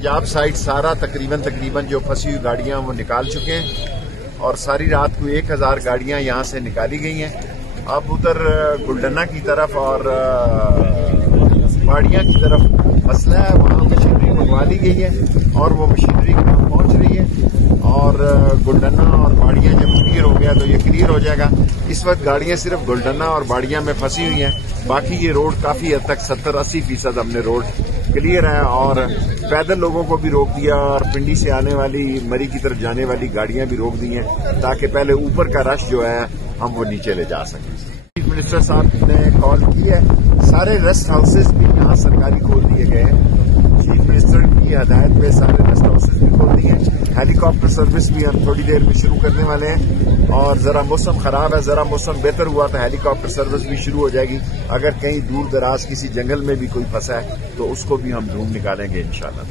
Punjab side सारा तकरीबन जो फंसी हुई गाड़ियां वो निकाल चुके हैं और सारी रात को 1000 गाड़ियां यहां से निकाली गई हैं। अब उधर गुलडना की तरफ और बाड़ियां की तरफ मसला है, वहां मशीनरी मंगवा ली गई है और वो मशीनरी पहुंच रही है और गुलडना और बाड़ियां जब क्लियर हो गया तो ये क्लियर हो जाएगा। इस वक्त गाड़ियां सिर्फ गुलडना और बाड़ियां में फंसी हुई हैं, बाकी ये रोड काफी हद तक 70-80% हमने रोड क्लियर है और पैदल लोगों को भी रोक दिया और पिंडी से आने वाली मरी की तरफ जाने वाली गाड़ियां भी रोक दी हैं ताकि पहले ऊपर का रश जो है हम वो नीचे ले जा सकें। चीफ मिनिस्टर साहब ने कॉल की है, सारे रेस्ट हाउसेज भी यहाँ सरकारी खोल दिए गए हैं। चीफ मिनिस्टर की हदायत पे सारे रेस्ट हाउसेज भी खोल दिए हैं। हेलीकॉप्टर सर्विस भी हम थोड़ी देर में शुरू करने वाले हैं और जरा मौसम खराब है, जरा मौसम बेहतर हुआ तो हेलीकॉप्टर सर्विस भी शुरू हो जाएगी। अगर कहीं दूर दराज किसी जंगल में भी कोई फंसा है तो उसको भी हम ढूंढ निकालेंगे इंशाल्लाह।